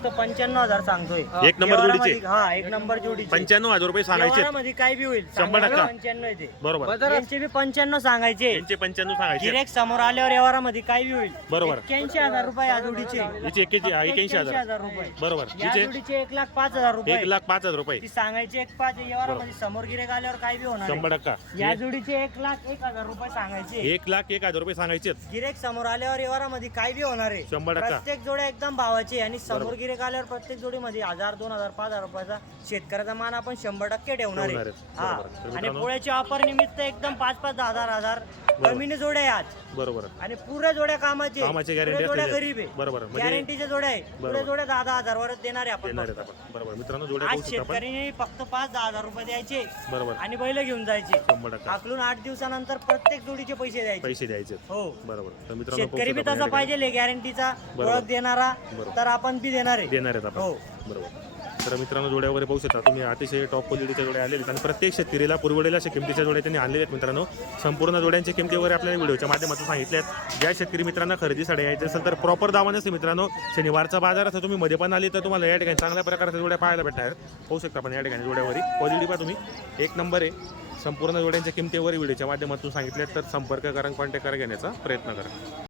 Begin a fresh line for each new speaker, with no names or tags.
फक्त पंच्याण्णव हजार सांगतोय.
एक नंबर जोडीचे?
व्यवहारामध्ये- हा एक नंबर जोडी
पंच्याण्णव हजार रुपये सांगायचे
व्यवहारामध्ये काय बी होईल?
शंभर टक्का.
पंच्याण्णव आहे ते
बरोबर
यांचे बी पंच्याण्णव सांगायचे.
यांचे पंच्याण्णव सांगायचे.
गिरेक समोर आल्यावर व्यवहारामध्ये काय बी होईल?
बरोबर.
एक्क्याऐंशी हजार रुपये या जोडीचे.
याचे एक्क्याऐंशी एक्क्याऐंशी हजार.
हजार रुपये.
बरोबर.
या जोडीचे एक लाख पाच हजार रुपये.
एक लाख पाच हजार रुपये.
ती सांगायचे एक पाच व्यवहारामध्ये समोर गिरेक आल्यावर काय बी होणार
शंभर. टक्का.
या जोडीचे एक लाख एक हजार रुपये सांगायचे.
एक लाख एक हजार रुपये सांगायचे
गिरेक समोर आल्यावर व्यवहारामध्ये काय बी होणार आहे.
शंभर टक्का.
प्रत्येक जोड्या एकदम भावाचे आणि समोर गिरेक आल्यावर प्रत्येक जोडीमध्ये हजार दोन हजार पाच हजार रुपयाचा शेतकऱ्याचा मान आपण शंभर टक्के ठेवणार
ठेवणार
आहे. हा
बरोबर. तर
आणि
मित्रांनो-
पोळ्याच्या ऑफर निमित्त एकदम पाच पाच दहा दहा हजार कमीने जोड्या आहे आज.
बरोबर.
आणि पुऱ्या जोड्या कामाचे
कामाची guarantee
पुऱ्या जोड्या
असलेल्या.
गरीब आहे
बरोबर. म्हणजे-
गॅरंटीच्या जोड्या आहे पुऱ्या जोड्या दहा दहा हजारवरच देणार आहे आपण
देणार आहेत
फक्त.
आपण. बरोबर. मित्रांनो जोड्या
आज
शकता आपण.
शेतकऱ्याने फक्त पाच दहा हजार रुपये द्यायचे
बरोबर.
आणि बैल घेऊन जायचे.
शंभर टक्का.
आकलून आठ दिवसानंतर प्रत्येक जोडीचे पैसे द्यायचे.
पैसे द्यायचे.
हो.
बरोबर. तर मित्रांनो पाहू
शेतकरी बी
शकता आपण.
तसा पाहिजे गॅरंटीचा. ओळख देणारा
बरोबर.
तर आपण बी देणार आहे.
देणार आहेत आपण.
हो.
बरोबर. तर मित्रांनो जोड्या वगैरे पाहू शकता. तुम्ही अतिशय टॉप क्वालिटीच्या जोड्या आलेल्या आहेत. आणि प्रत्येक शेतकरीला पुरवडेला अशा किमतीच्या जोड्या त्यांनी आणलेल्या आहेत मित्रांनो. संपूर्ण जोड्यांची किमती वगैरे आपल्याला व्हिडिओच्या माध्यमातून सांगितल्या आहेत. ज्या शेतकरी मित्रांना खरेदीसाठी यायचं असेल तर प्रॉपर दावा नसते मित्रांनो. शनिवारचा बाजार असं तुम्ही मध्ये पण आली तर तुम्हाला या ठिकाणी चांगल्या प्रकारच्या जोड्या पाहायला भेटणार पाहू शकता पण या ठिकाणी जोड्यावरी क्वालिटी पहा तुम्ही. एक नंबर आहे. संपूर्ण जोड्यांच्या किमतीवर व्हिडिओच्या माध्यमातून सांगितल्या तर संपर्क करा कॉन्टॅक्ट करा घेण्याचा प्रयत्न करा.